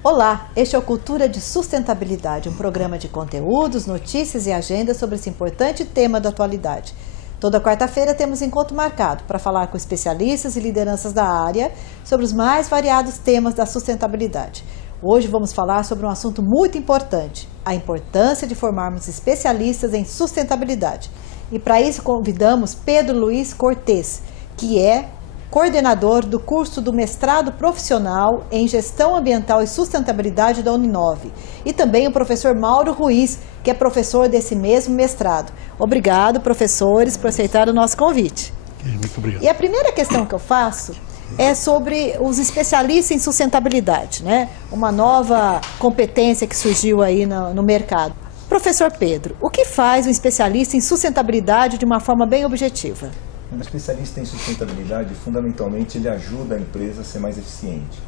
Olá, este é o Cultura de Sustentabilidade, um programa de conteúdos, notícias e agendas sobre esse importante tema da atualidade. Toda quarta-feira temos encontro marcado para falar com especialistas e lideranças da área sobre os mais variados temas da sustentabilidade. Hoje vamos falar sobre um assunto muito importante, a importância de formarmos especialistas em sustentabilidade. E para isso convidamos Pedro Luiz Cortes, que é coordenador do curso do mestrado profissional em Gestão Ambiental e Sustentabilidade da Uninove, e também o professor Mauro Ruiz, que é professor desse mesmo mestrado. Obrigado, professores, por aceitar o nosso convite. Muito obrigado. E a primeira questão que eu faço é sobre os especialistas em sustentabilidade, né? Uma nova competência que surgiu aí no mercado. Professor Pedro, o que faz um especialista em sustentabilidade de uma forma bem objetiva? Um especialista em sustentabilidade, fundamentalmente, ele ajuda a empresa a ser mais eficiente.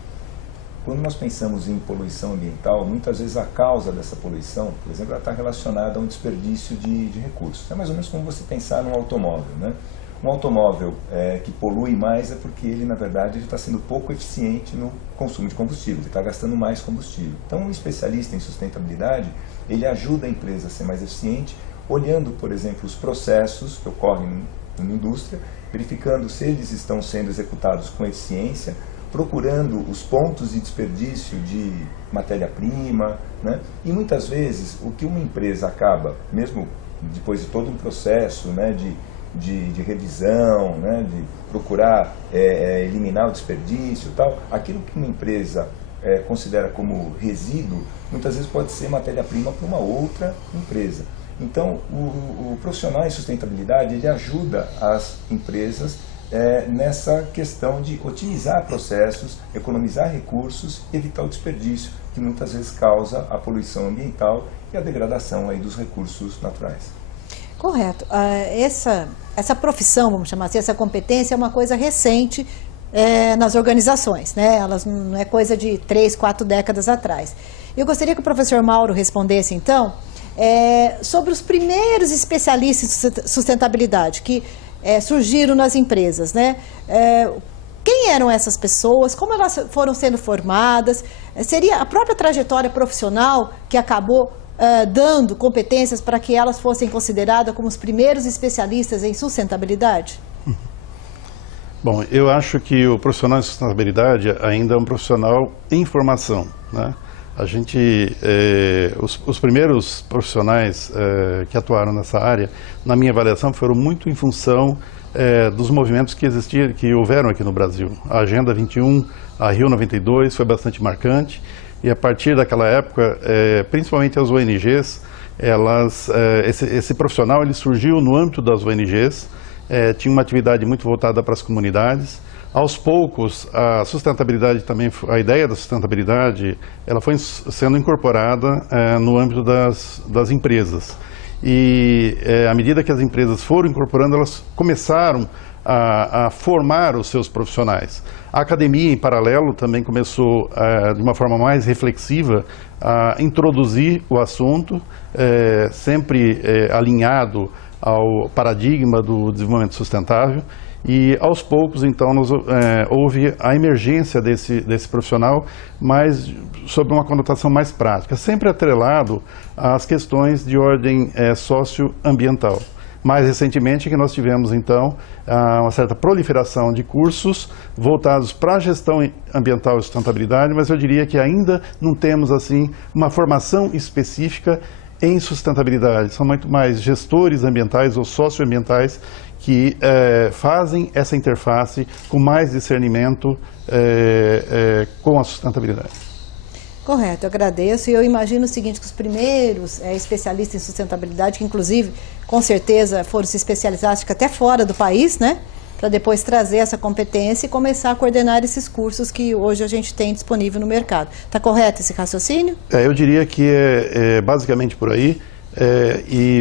Quando nós pensamos em poluição ambiental, muitas vezes a causa dessa poluição, por exemplo, ela está relacionada a um desperdício de recursos. É mais ou menos como você pensar num automóvel, né? Um automóvel que polui mais é porque ele, na verdade, está sendo pouco eficiente no consumo de combustível, ele está gastando mais combustível. Então, um especialista em sustentabilidade, ele ajuda a empresa a ser mais eficiente, olhando, por exemplo, os processos que ocorrem na indústria, verificando se eles estão sendo executados com eficiência, procurando os pontos de desperdício de matéria-prima, né? E muitas vezes o que uma empresa acaba, mesmo depois de todo um processo, né, de revisão, né, de procurar eliminar o desperdício e tal, aquilo que uma empresa considera como resíduo, muitas vezes pode ser matéria-prima para uma outra empresa. Então, o profissional em sustentabilidade, ele ajuda as empresas nessa questão de otimizar processos, economizar recursos e evitar o desperdício, que muitas vezes causa a poluição ambiental e a degradação aí dos recursos naturais. Correto. Essa profissão, vamos chamar assim, essa competência é uma coisa recente nas organizações, né? Elas não é coisa de 3, 4 décadas atrás. Eu gostaria que o professor Mauro respondesse, então, sobre os primeiros especialistas em sustentabilidade que surgiram nas empresas, né? Quem eram essas pessoas? Como elas foram sendo formadas? Seria a própria trajetória profissional que acabou dando competências para que elas fossem consideradas como os primeiros especialistas em sustentabilidade? Bom, eu acho que o profissional em sustentabilidade ainda é um profissional em formação, né? A gente, os primeiros profissionais que atuaram nessa área, na minha avaliação, foram muito em função dos movimentos que houveram aqui no Brasil. A Agenda 21, a Rio 92 foi bastante marcante, e a partir daquela época, principalmente as ONGs, esse profissional ele surgiu no âmbito das ONGs, tinha uma atividade muito voltada para as comunidades. Aos poucos, a sustentabilidade também, a ideia da sustentabilidade, ela foi sendo incorporada no âmbito das empresas. E à medida que as empresas foram incorporando, elas começaram a formar os seus profissionais. A academia, em paralelo, também começou, de uma forma mais reflexiva, a introduzir o assunto, sempre alinhado ao paradigma do desenvolvimento sustentável. E aos poucos, então, houve a emergência desse profissional, mas sob uma conotação mais prática, sempre atrelado às questões de ordem socioambiental. Mais recentemente que nós tivemos, então, uma certa proliferação de cursos voltados para a gestão ambiental e sustentabilidade, mas eu diria que ainda não temos, assim, uma formação específica em sustentabilidade. São muito mais gestores ambientais ou socioambientais que fazem essa interface com mais discernimento com a sustentabilidade. Correto, eu agradeço. E eu imagino o seguinte, que os primeiros especialistas em sustentabilidade, que inclusive, com certeza, foram se especializar, acho que até fora do país, né? Para depois trazer essa competência e começar a coordenar esses cursos que hoje a gente tem disponível no mercado. Está correto esse raciocínio? Eu diria que é basicamente por aí.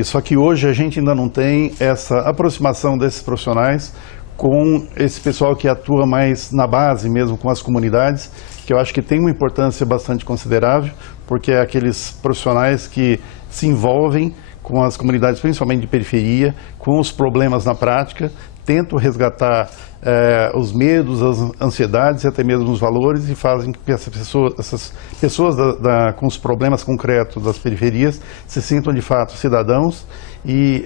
Só que hoje a gente ainda não tem essa aproximação desses profissionais com esse pessoal que atua mais na base mesmo, com as comunidades, que eu acho que tem uma importância bastante considerável, porque é aqueles profissionais que se envolvem com as comunidades, principalmente de periferia, com os problemas na prática, tento resgatar os medos, as ansiedades e até mesmo os valores e fazem que essas pessoas com os problemas concretos das periferias se sintam de fato cidadãos.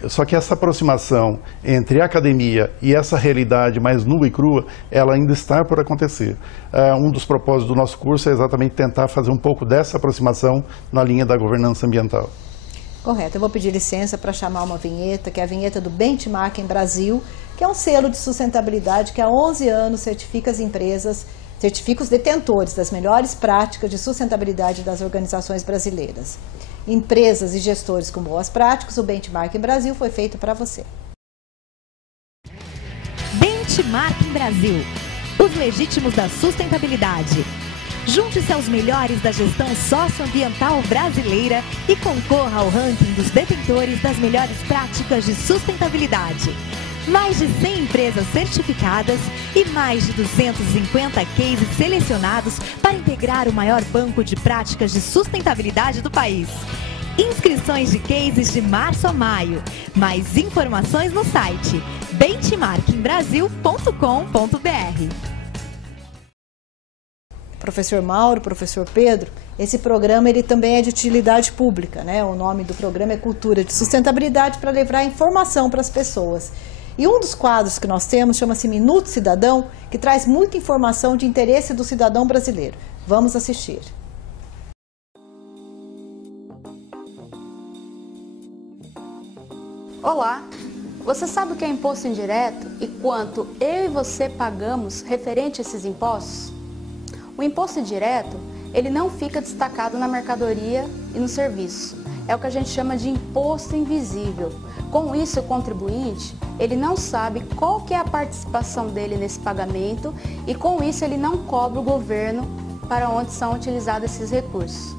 Só que essa aproximação entre a academia e essa realidade mais nua e crua, ela ainda está por acontecer. Um dos propósitos do nosso curso é exatamente tentar fazer um pouco dessa aproximação na linha da governança ambiental. Correto. Eu vou pedir licença para chamar uma vinheta, que é a vinheta do Benchmarking Brasil, que é um selo de sustentabilidade que há 11 anos certifica as empresas, certifica os detentores das melhores práticas de sustentabilidade das organizações brasileiras. Empresas e gestores com boas práticas, o Benchmarking Brasil foi feito para você. Benchmarking Brasil, os legítimos da sustentabilidade. Junte-se aos melhores da gestão socioambiental brasileira e concorra ao ranking dos detentores das melhores práticas de sustentabilidade. Mais de 100 empresas certificadas e mais de 250 cases selecionados para integrar o maior banco de práticas de sustentabilidade do país. Inscrições de cases de março a maio. Mais informações no site benchmarkingbrasil.com.br. Professor Mauro, professor Pedro, esse programa ele também é de utilidade pública, né? O nome do programa é Cultura de Sustentabilidade, para levar informação para as pessoas. E um dos quadros que nós temos chama-se Minuto Cidadão, que traz muita informação de interesse do cidadão brasileiro. Vamos assistir. Olá! Você sabe o que é imposto indireto e quanto eu e você pagamos referente a esses impostos? O imposto direto, ele não fica destacado na mercadoria e no serviço. É o que a gente chama de imposto invisível. Com isso, o contribuinte, ele não sabe qual que é a participação dele nesse pagamento e com isso ele não cobra o governo para onde são utilizados esses recursos.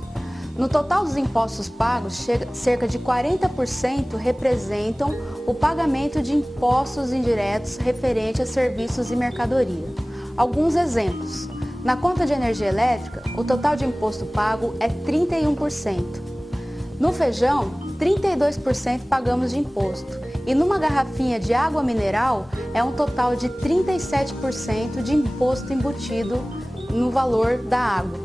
No total dos impostos pagos, cerca de 40% representam o pagamento de impostos indiretos referente a serviços e mercadoria. Alguns exemplos. Na conta de energia elétrica, o total de imposto pago é 31%. No feijão, 32% pagamos de imposto. E numa garrafinha de água mineral, é um total de 37% de imposto embutido no valor da água.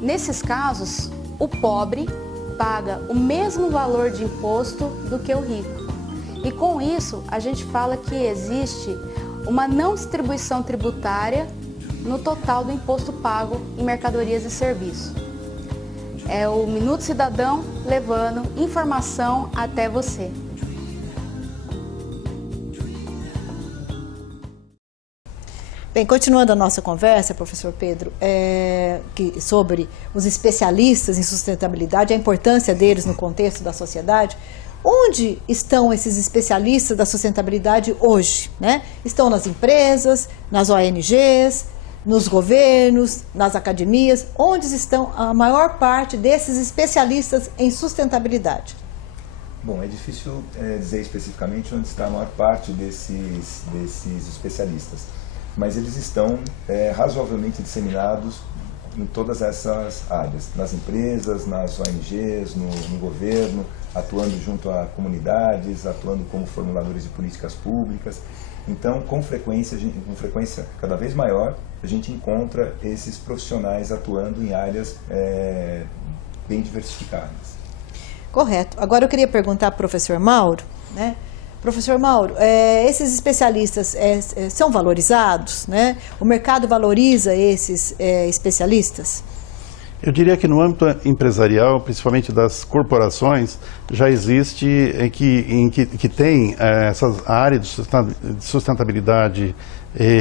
Nesses casos, o pobre paga o mesmo valor de imposto do que o rico. E com isso, a gente fala que existe uma não distribuição tributária no total do imposto pago em mercadorias e serviços. É o Minuto Cidadão levando informação até você. Bem, continuando a nossa conversa, professor Pedro, sobre os especialistas em sustentabilidade, a importância deles no contexto da sociedade, onde estão esses especialistas da sustentabilidade hoje, né? Estão nas empresas, nas ONGs, nos governos, nas academias, onde estão a maior parte desses especialistas em sustentabilidade? Bom, é difícil dizer especificamente onde está a maior parte desses especialistas, mas eles estão razoavelmente disseminados em todas essas áreas, nas empresas, nas ONGs, no governo, atuando junto a comunidades, atuando como formuladores de políticas públicas. Então, com frequência cada vez maior, a gente encontra esses profissionais atuando em áreas bem diversificadas. Correto. Agora eu queria perguntar para o professor Mauro, né? Professor Mauro, esses especialistas são valorizados, né? O mercado valoriza esses especialistas? Eu diria que no âmbito empresarial, principalmente das corporações, já existe que tem essas áreas de sustentabilidade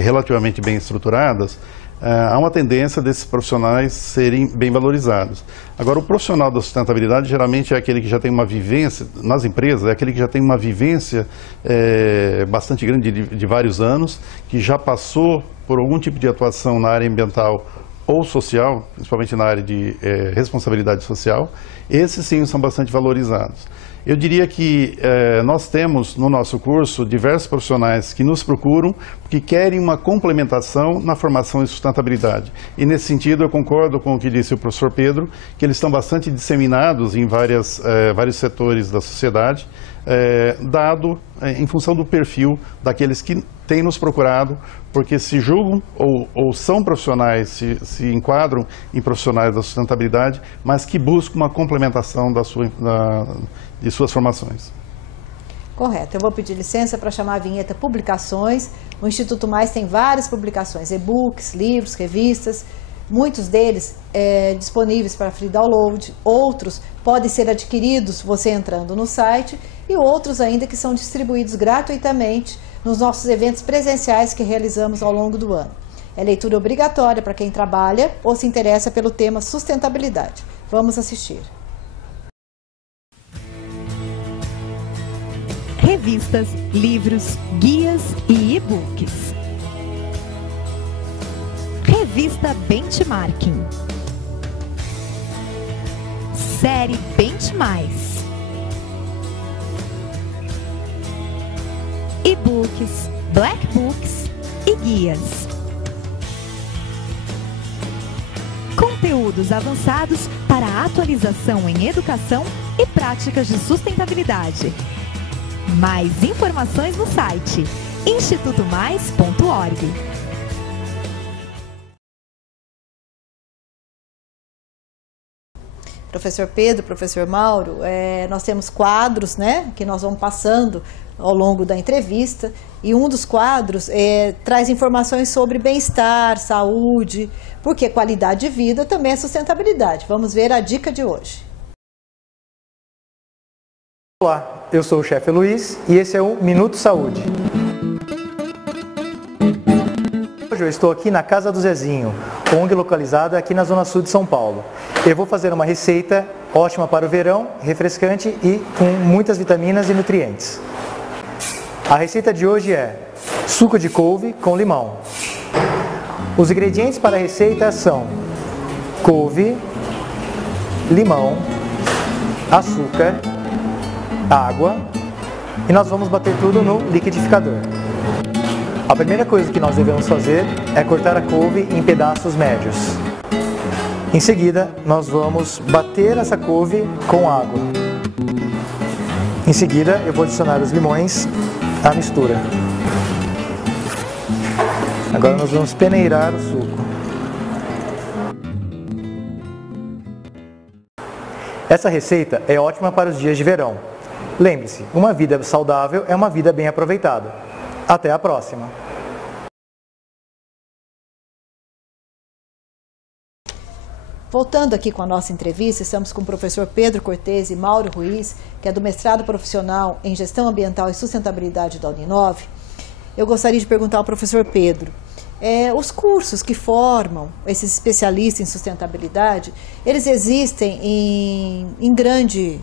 relativamente bem estruturadas, há uma tendência desses profissionais serem bem valorizados. Agora, o profissional da sustentabilidade geralmente é aquele que já tem uma vivência, nas empresas, é aquele que já tem uma vivência bastante grande de vários anos, que já passou por algum tipo de atuação na área ambiental ou social, principalmente na área de responsabilidade social, esses sim são bastante valorizados. Eu diria que nós temos no nosso curso diversos profissionais que nos procuram que querem uma complementação na formação em sustentabilidade. E nesse sentido eu concordo com o que disse o professor Pedro, que eles estão bastante disseminados em vários setores da sociedade, em função do perfil daqueles que têm nos procurado, porque se julgam ou são profissionais, se enquadram em profissionais da sustentabilidade, mas que buscam uma complementação de suas formações. Correto. Eu vou pedir licença para chamar a vinheta Publicações. O Instituto Mais tem várias publicações, e-books, livros, revistas, muitos deles disponíveis para free download, outros podem ser adquiridos você entrando no site e outros ainda que são distribuídos gratuitamente nos nossos eventos presenciais que realizamos ao longo do ano. É leitura obrigatória para quem trabalha ou se interessa pelo tema sustentabilidade. Vamos assistir. Revistas, livros, guias e e-books. Revista Benchmarking. Série Benchmais. E-books, black books e guias. Conteúdos avançados para a atualização em educação e práticas de sustentabilidade. Mais informações no site institutomais.org. Professor Pedro, professor Mauro, nós temos quadros, né, que nós vamos passando ao longo da entrevista, e um dos quadros traz informações sobre bem-estar, saúde, porque qualidade de vida também é sustentabilidade. Vamos ver a dica de hoje. Olá, eu sou o chefe Luiz e esse é o Minuto Saúde. Hoje eu estou aqui na Casa do Zezinho, ONG localizada aqui na Zona Sul de São Paulo. Eu vou fazer uma receita ótima para o verão, refrescante e com muitas vitaminas e nutrientes. A receita de hoje é suco de couve com limão. Os ingredientes para a receita são couve, limão, açúcar, água e nós vamos bater tudo no liquidificador. A primeira coisa que nós devemos fazer é cortar a couve em pedaços médios. Em seguida, nós vamos bater essa couve com água. Em seguida, eu vou adicionar os limões à mistura. Agora nós vamos peneirar o suco. Essa receita é ótima para os dias de verão. Lembre-se, uma vida saudável é uma vida bem aproveitada. Até a próxima! Voltando aqui com a nossa entrevista, estamos com o professor Pedro Cortez e Mauro Ruiz, que é do mestrado profissional em Gestão Ambiental e Sustentabilidade da Uninove. Eu gostaria de perguntar ao professor Pedro, os cursos que formam esses especialistas em sustentabilidade, eles existem em grande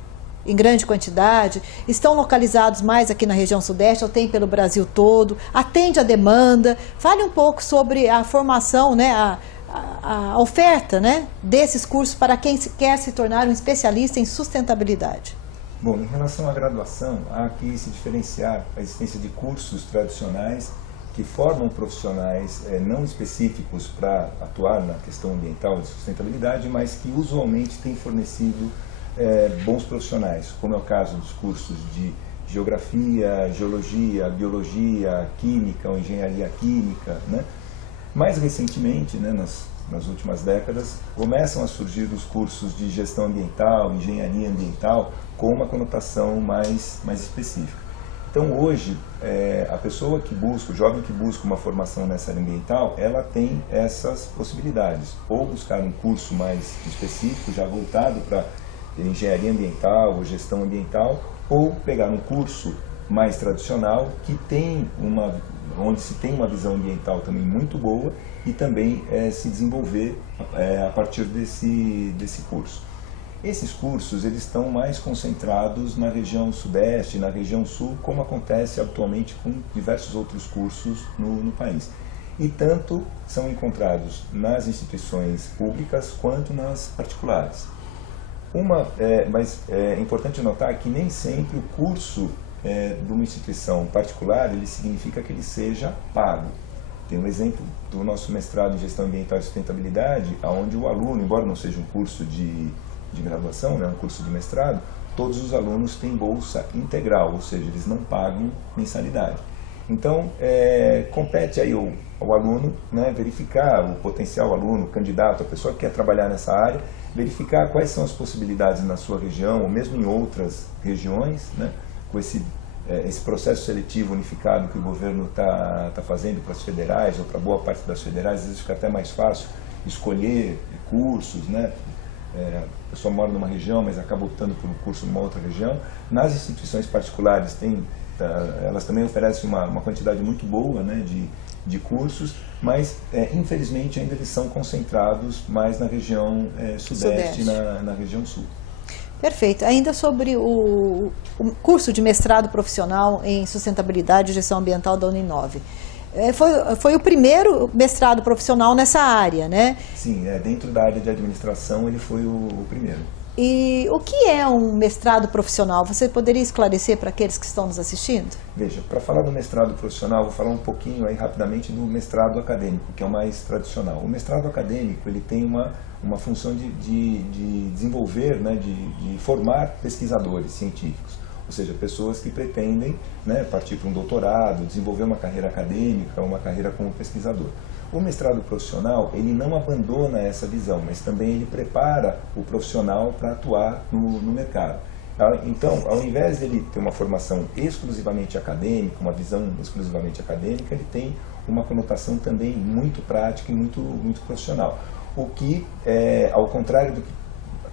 quantidade, estão localizados mais aqui na região sudeste ou tem pelo Brasil todo, atende a demanda? Fale um pouco sobre a formação, né, a oferta, né, desses cursos para quem quer se tornar um especialista em sustentabilidade. Bom, em relação à graduação, há que se diferenciar a existência de cursos tradicionais que formam profissionais não específicos para atuar na questão ambiental e de sustentabilidade, mas que usualmente têm fornecido bons profissionais, como é o caso dos cursos de geografia, geologia, biologia, química ou engenharia química, né? Mais recentemente, né, nas últimas décadas, começam a surgir os cursos de gestão ambiental, engenharia ambiental, com uma conotação mais específica. Então hoje, a pessoa que busca, o jovem que busca uma formação nessa área ambiental, ela tem essas possibilidades, ou buscar um curso mais específico, já voltado para engenharia ambiental ou gestão ambiental, ou pegar um curso mais tradicional que tem onde se tem uma visão ambiental também muito boa e também se desenvolver a partir desse curso. Esses cursos eles estão mais concentrados na região sudeste, na região sul, como acontece atualmente com diversos outros cursos no país. E tanto são encontrados nas instituições públicas quanto nas particulares. Mas é importante notar que nem sempre o curso de uma instituição particular ele significa que ele seja pago. Tem um exemplo do nosso mestrado em Gestão Ambiental e Sustentabilidade, onde o aluno, embora não seja um curso de graduação, né, um curso de mestrado, todos os alunos têm bolsa integral, ou seja, eles não pagam mensalidade. Então, compete aí ao aluno, né, verificar o potencial aluno, o candidato, a pessoa que quer trabalhar nessa área, verificar quais são as possibilidades na sua região, ou mesmo em outras regiões, né, com esse processo seletivo unificado que o governo está fazendo para as federais, ou para boa parte das federais, às vezes fica até mais fácil escolher cursos, né? A pessoa mora numa região, mas acaba optando por um curso numa outra região. Nas instituições particulares, elas também oferecem uma quantidade muito boa, né, de cursos, mas infelizmente ainda eles são concentrados mais na região sudeste. Na região sul. Perfeito. Ainda sobre o curso de mestrado profissional em sustentabilidade e gestão ambiental da Uninove. Foi o primeiro mestrado profissional nessa área, né? Sim, dentro da área de administração ele foi o primeiro. E o que é um mestrado profissional? Você poderia esclarecer para aqueles que estão nos assistindo? Veja, para falar do mestrado profissional, vou falar um pouquinho aí rapidamente do mestrado acadêmico, que é o mais tradicional. O mestrado acadêmico ele tem uma função de desenvolver, né, de formar pesquisadores científicos, ou seja, pessoas que pretendem, né, partir para um doutorado, desenvolver uma carreira acadêmica, uma carreira como pesquisador. O mestrado profissional, ele não abandona essa visão, mas também ele prepara o profissional para atuar no mercado. Então, ao invés de ele ter uma formação exclusivamente acadêmica, uma visão exclusivamente acadêmica, ele tem uma conotação também muito prática e muito profissional. O que, ao contrário do que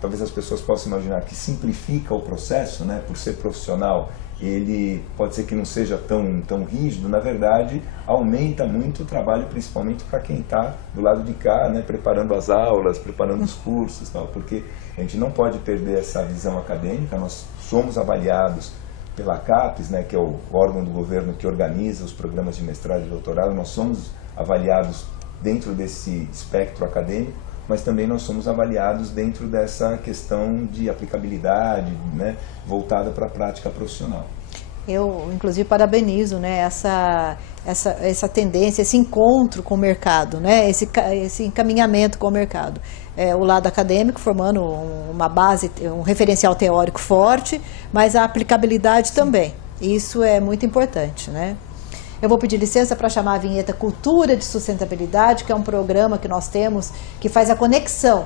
talvez as pessoas possam imaginar, que simplifica o processo, né, por ser profissional, ele pode ser que não seja tão rígido, na verdade aumenta muito o trabalho, principalmente para quem está do lado de cá, né, preparando as aulas, preparando os cursos, tal, porque a gente não pode perder essa visão acadêmica. Nós somos avaliados pela CAPES, né, que é o órgão do governo que organiza os programas de mestrado e doutorado. Nós somos avaliados dentro desse espectro acadêmico, mas também nós somos avaliados dentro dessa questão de aplicabilidade, né, voltada para a prática profissional. Eu, inclusive, parabenizo, né, essa tendência, esse encontro com o mercado, né, esse encaminhamento com o mercado. O lado acadêmico formando uma base, um referencial teórico forte, mas a aplicabilidade também. Isso é muito importante, né? Eu vou pedir licença para chamar a vinheta Cultura de Sustentabilidade, que é um programa que nós temos que faz a conexão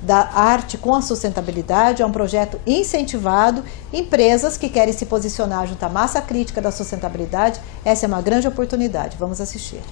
da arte com a sustentabilidade. É um projeto incentivado. Empresas que querem se posicionar junto à massa crítica da sustentabilidade, essa é uma grande oportunidade. Vamos assistir.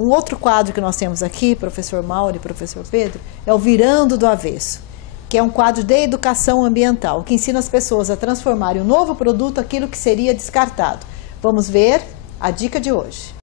Um outro quadro que nós temos aqui, professor Mauro e professor Pedro, é o Virando do Avesso, que é um quadro de educação ambiental, que ensina as pessoas a transformarem um novo produto aquilo que seria descartado. Vamos ver a dica de hoje.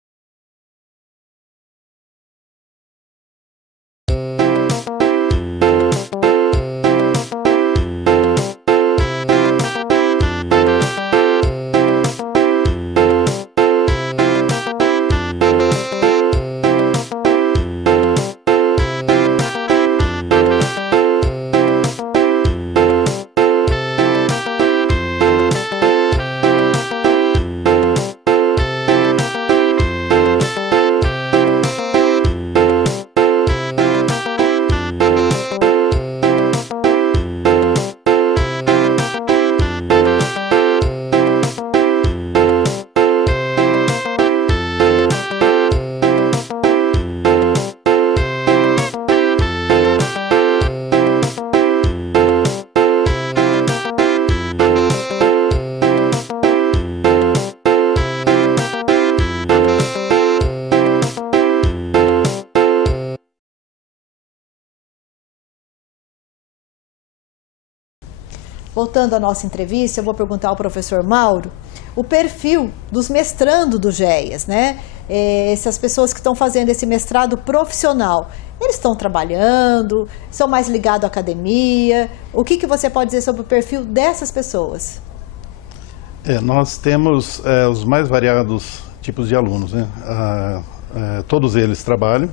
voltando à nossa entrevista, eu vou perguntar ao professor Mauro o perfil dos mestrandos do GEAS, né? Essas pessoas que estão fazendo esse mestrado profissional, eles estão trabalhando, são mais ligados à academia? O que você pode dizer sobre o perfil dessas pessoas? Nós temos os mais variados tipos de alunos, né? Todos eles trabalham,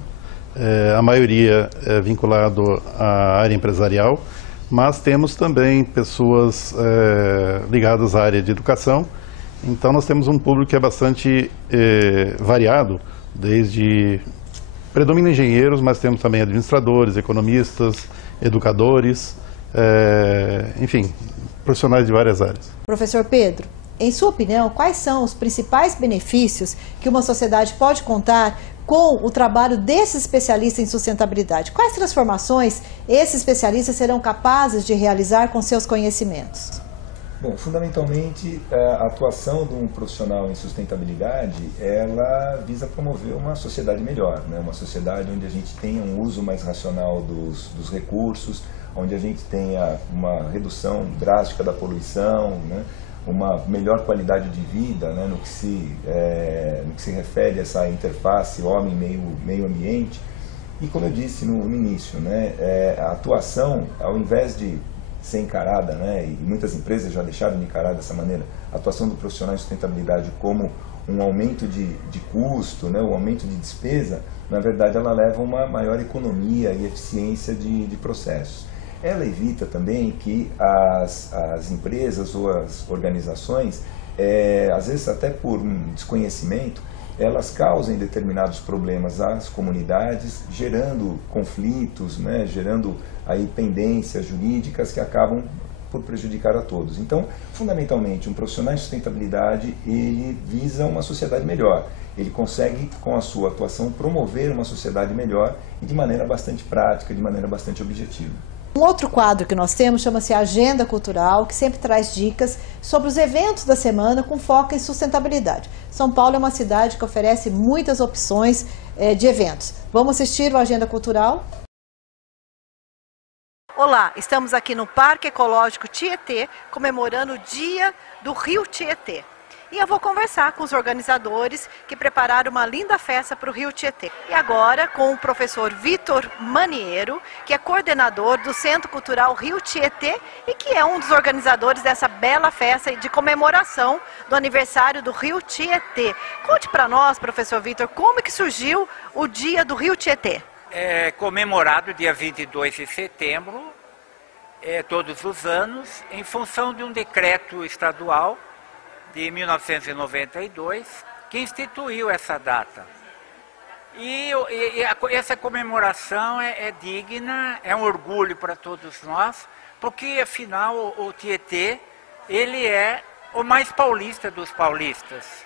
a maioria é vinculado à área empresarial, mas temos também pessoas ligadas à área de educação. Então nós temos um público que é bastante variado, desde predomina engenheiros, mas temos também administradores, economistas, educadores, enfim, profissionais de várias áreas. Professor Pedro, em sua opinião, quais são os principais benefícios que uma sociedade pode contar com o trabalho desses especialistas em sustentabilidade? Quais transformações esses especialistas serão capazes de realizar com seus conhecimentos? Bom, fundamentalmente, a atuação de um profissional em sustentabilidade, ela visa promover uma sociedade melhor, né? Uma sociedade onde a gente tenha um uso mais racional dos recursos, onde a gente tenha uma redução drástica da poluição, né? Uma melhor qualidade de vida, né? no que se refere a essa interface homem-meio ambiente. E como eu disse no início, né? A atuação, ao invés de ser encarada, né, e muitas empresas já deixaram de encarar dessa maneira, a atuação do profissional em sustentabilidade como um aumento de custo, né, um aumento de despesa, na verdade ela leva a uma maior economia e eficiência de processos. Ela evita também que as empresas ou as organizações, às vezes até por um desconhecimento, elas causem determinados problemas às comunidades, gerando conflitos, né, gerando aí pendências jurídicas que acabam por prejudicar a todos. Então, fundamentalmente, um profissional em sustentabilidade, ele visa uma sociedade melhor. Ele consegue, com a sua atuação, promover uma sociedade melhor e de maneira bastante prática, de maneira bastante objetiva. Um outro quadro que nós temos chama-se Agenda Cultural, que sempre traz dicas sobre os eventos da semana com foco em sustentabilidade. São Paulo é uma cidade que oferece muitas opções de eventos. Vamos assistir o Agenda Cultural? Olá, estamos aqui no Parque Ecológico Tietê, comemorando o Dia do Rio Tietê. E eu vou conversar com os organizadores que prepararam uma linda festa para o Rio Tietê. E agora com o professor Vitor Maniero, que é coordenador do Centro Cultural Rio Tietê e que é um dos organizadores dessa bela festa de comemoração do aniversário do Rio Tietê. Conte para nós, professor Vitor, como que surgiu o Dia do Rio Tietê? É comemorado dia 22 de setembro, todos os anos, em função de um decreto estadual de 1992, que instituiu essa data. E essa comemoração é digna, é um orgulho para todos nós, porque afinal o Tietê, ele é o mais paulista dos paulistas.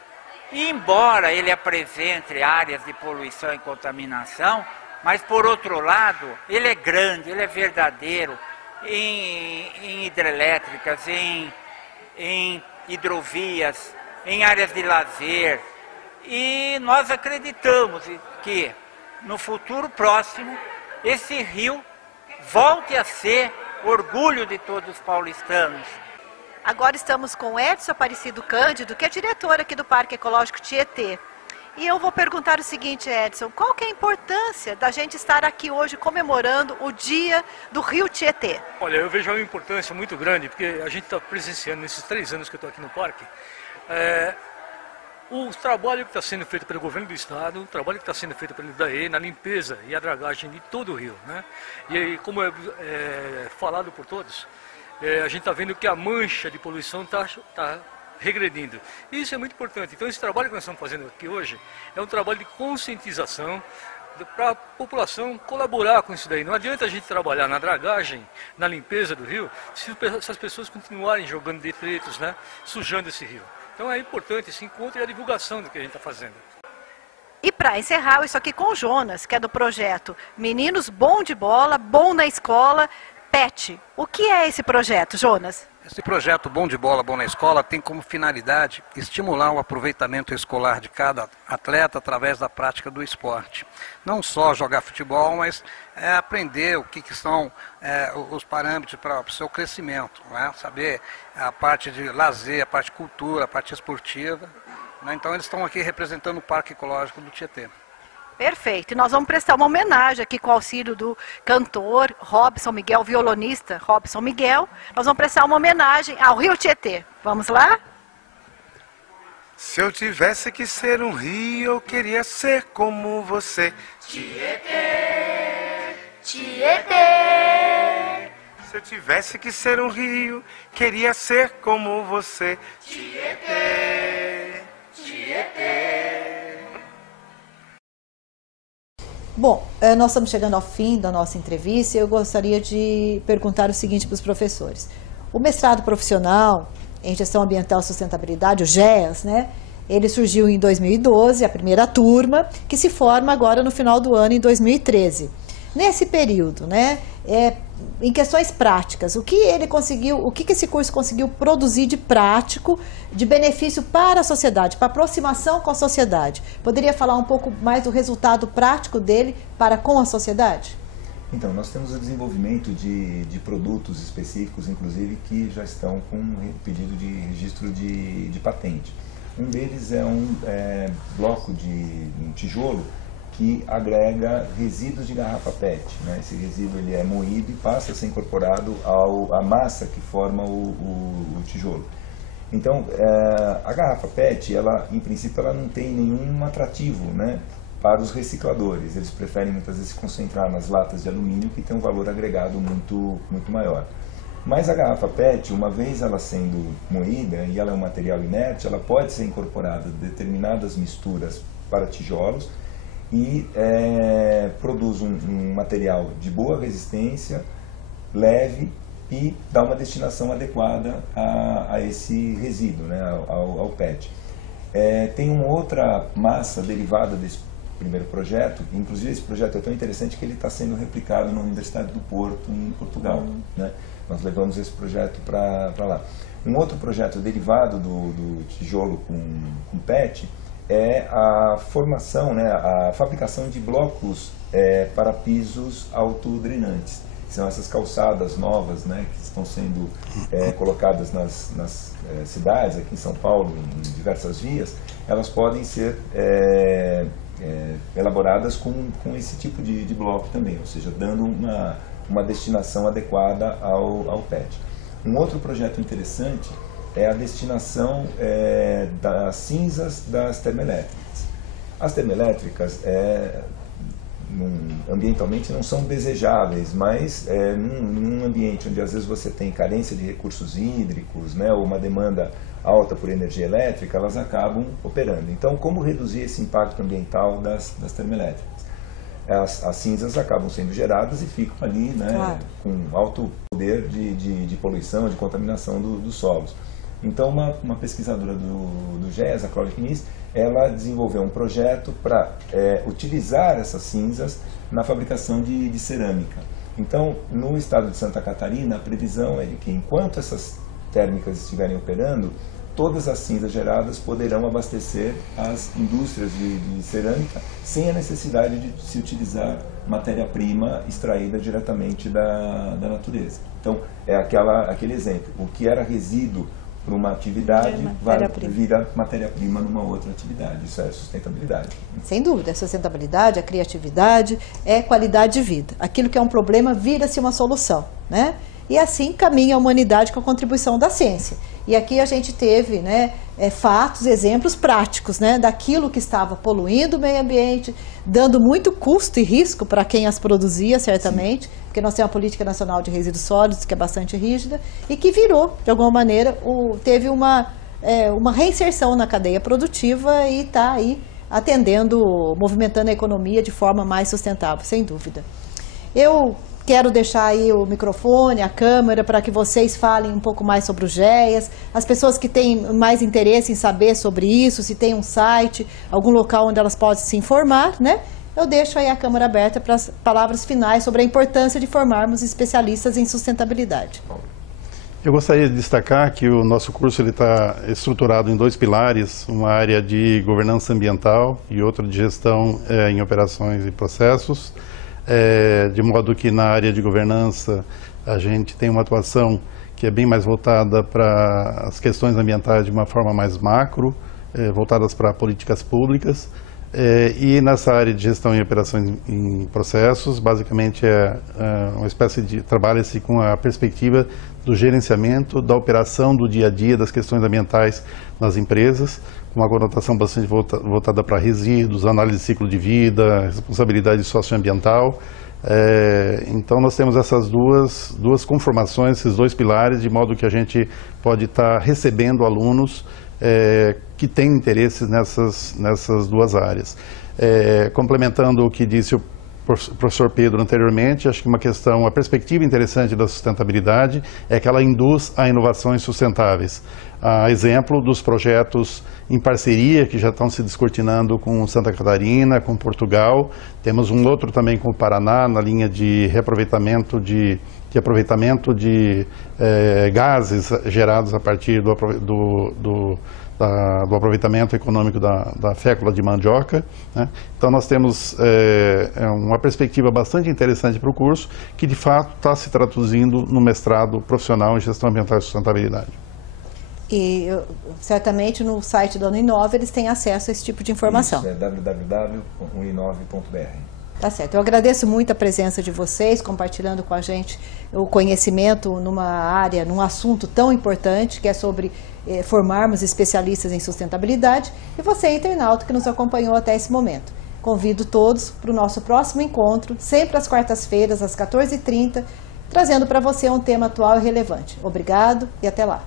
E embora ele apresente áreas de poluição e contaminação, mas por outro lado, ele é grande, ele é verdadeiro em hidrelétricas, em hidrovias, em áreas de lazer. E nós acreditamos que no futuro próximo esse rio volte a ser orgulho de todos os paulistanos. Agora estamos com Edson Aparecido Cândido, que é diretor aqui do Parque Ecológico Tietê. E eu vou perguntar o seguinte, Edson, qual que é a importância da gente estar aqui hoje comemorando o Dia do Rio Tietê? Olha, eu vejo uma importância muito grande, porque a gente está presenciando nesses 3 anos que eu estou aqui no parque, o trabalho que está sendo feito pelo governo do estado, o trabalho que está sendo feito pelo IDAE na limpeza e a dragagem de todo o rio, né? E aí, como é falado por todos, a gente está vendo que a mancha de poluição está regredindo. Isso é muito importante. Então esse trabalho que nós estamos fazendo aqui hoje é um trabalho de conscientização para a população colaborar com isso daí. Não adianta a gente trabalhar na dragagem, na limpeza do rio, se as pessoas continuarem jogando detritos, né, sujando esse rio. Então é importante esse encontro e a divulgação do que a gente está fazendo. E para encerrar, isso aqui com o Jonas, que é do projeto Meninos Bom de Bola, Bom na Escola, PET. O que é esse projeto, Jonas? Esse projeto Bom de Bola, Bom na Escola tem como finalidade estimular o aproveitamento escolar de cada atleta através da prática do esporte. Não só jogar futebol, mas aprender o que são os parâmetros para o seu crescimento, né? Saber a parte de lazer, a parte de cultura, a parte esportiva, né? Então eles estão aqui representando o Parque Ecológico do Tietê. Perfeito. E nós vamos prestar uma homenagem aqui com o auxílio do cantor Robson Miguel, violonista Robson Miguel. Nós vamos prestar uma homenagem ao Rio Tietê. Vamos lá? Se eu tivesse que ser um rio, eu queria ser como você. Tietê, Tietê. Se eu tivesse que ser um rio, queria ser como você. Tietê, Tietê. Bom, nós estamos chegando ao fim da nossa entrevista e eu gostaria de perguntar o seguinte para os professores. O mestrado profissional em Gestão Ambiental e Sustentabilidade, o GEAS, né? Ele surgiu em 2012, a primeira turma, que se forma agora no final do ano, em 2013. Nesse período, né, em questões práticas, o que ele conseguiu, o que esse curso conseguiu produzir de prático, de benefício para a sociedade, para aproximação com a sociedade? Poderia falar um pouco mais do resultado prático dele para com a sociedade? Então, nós temos o desenvolvimento de produtos específicos, inclusive, que já estão com pedido de registro de patente. Um deles é um bloco de um tijolo que agrega resíduos de garrafa PET, né? Esse resíduo ele é moído e passa a ser incorporado à massa que forma o tijolo. Então, a garrafa PET, ela, em princípio, ela não tem nenhum atrativo, né, para os recicladores. Eles preferem muitas vezes se concentrar nas latas de alumínio, que tem um valor agregado muito maior. Mas a garrafa PET, uma vez ela sendo moída, e ela é um material inerte, ela pode ser incorporada a determinadas misturas para tijolos, e produz um material de boa resistência, leve e dá uma destinação adequada a esse resíduo, né, ao PET. Tem uma outra massa derivada desse primeiro projeto, inclusive esse projeto é tão interessante que ele está sendo replicado na Universidade do Porto, em Portugal, né? Nós levamos esse projeto para lá. Um outro projeto derivado do tijolo com PET é a formação, né, a fabricação de blocos para pisos autodrenantes. São essas calçadas novas, né, que estão sendo colocadas nas cidades, aqui em São Paulo, em diversas vias. Elas podem ser elaboradas com esse tipo de bloco também, ou seja, dando uma destinação adequada ao PET. Um outro projeto interessante é a destinação das cinzas das termoelétricas. As termoelétricas, ambientalmente, não são desejáveis, mas num ambiente onde às vezes você tem carência de recursos hídricos, né, ou uma demanda alta por energia elétrica, elas acabam operando. Então, como reduzir esse impacto ambiental das termoelétricas? As cinzas acabam sendo geradas e ficam ali, né, claro, com alto poder de poluição, de contaminação dos solos. Então, uma pesquisadora do GES, a Cláudia Kniss, ela desenvolveu um projeto para utilizar essas cinzas na fabricação de cerâmica. Então, no estado de Santa Catarina, a previsão é de que, enquanto essas térmicas estiverem operando, todas as cinzas geradas poderão abastecer as indústrias de cerâmica sem a necessidade de se utilizar matéria-prima extraída diretamente da natureza. Então, é aquele exemplo. O que era resíduo para uma atividade vai virar matéria-prima numa outra atividade. Isso é sustentabilidade. Sem dúvida, é sustentabilidade, a criatividade, é qualidade de vida. Aquilo que é um problema vira-se uma solução, né? E assim caminha a humanidade com a contribuição da ciência. E aqui a gente teve, né, fatos, exemplos práticos, né, daquilo que estava poluindo o meio ambiente, dando muito custo e risco para quem as produzia, certamente, sim, porque nós temos uma política nacional de resíduos sólidos que é bastante rígida e que virou, de alguma maneira, teve uma reinserção na cadeia produtiva e está aí atendendo, movimentando a economia de forma mais sustentável, sem dúvida. Eu quero deixar aí o microfone, a câmera, para que vocês falem um pouco mais sobre o GEAS. As pessoas que têm mais interesse em saber sobre isso, se tem um site, algum local onde elas podem se informar, né? Eu deixo aí a câmera aberta para as palavras finais sobre a importância de formarmos especialistas em sustentabilidade. Eu gostaria de destacar que o nosso curso está estruturado em 2 pilares, uma área de governança ambiental e outra de gestão em operações e processos, de modo que na área de governança a gente tem uma atuação que é bem mais voltada para as questões ambientais de uma forma mais macro, voltadas para políticas públicas, e nessa área de gestão e operações em processos, basicamente uma espécie de trabalha-se com a perspectiva do gerenciamento, da operação do dia a dia das questões ambientais nas empresas, com uma conotação bastante voltada para resíduos, análise de ciclo de vida, responsabilidade socioambiental. Então nós temos essas duas conformações, esses 2 pilares, de modo que a gente pode estar recebendo alunos que têm interesses nessas 2 áreas. Complementando o que disse o professor Pedro anteriormente, acho que a perspectiva interessante da sustentabilidade é que ela induz a inovações sustentáveis. A exemplo dos projetos em parceria que já estão se descortinando com Santa Catarina, com Portugal. Temos um outro também com o Paraná, na linha de reaproveitamento de gases gerados a partir do aproveitamento econômico da fécula de mandioca, né? Então nós temos uma perspectiva bastante interessante para o curso, que de fato está se traduzindo no mestrado profissional em gestão ambiental e sustentabilidade. E certamente no site da Uninove eles têm acesso a esse tipo de informação. Isso, www.uninove.br. Tá certo. Eu agradeço muito a presença de vocês, compartilhando com a gente o conhecimento numa área, num assunto tão importante, que é sobre formarmos especialistas em sustentabilidade, e você, internauta, que nos acompanhou até esse momento. Convido todos para o nosso próximo encontro, sempre às quartas-feiras, às 14h30, trazendo para você um tema atual e relevante. Obrigado e até lá.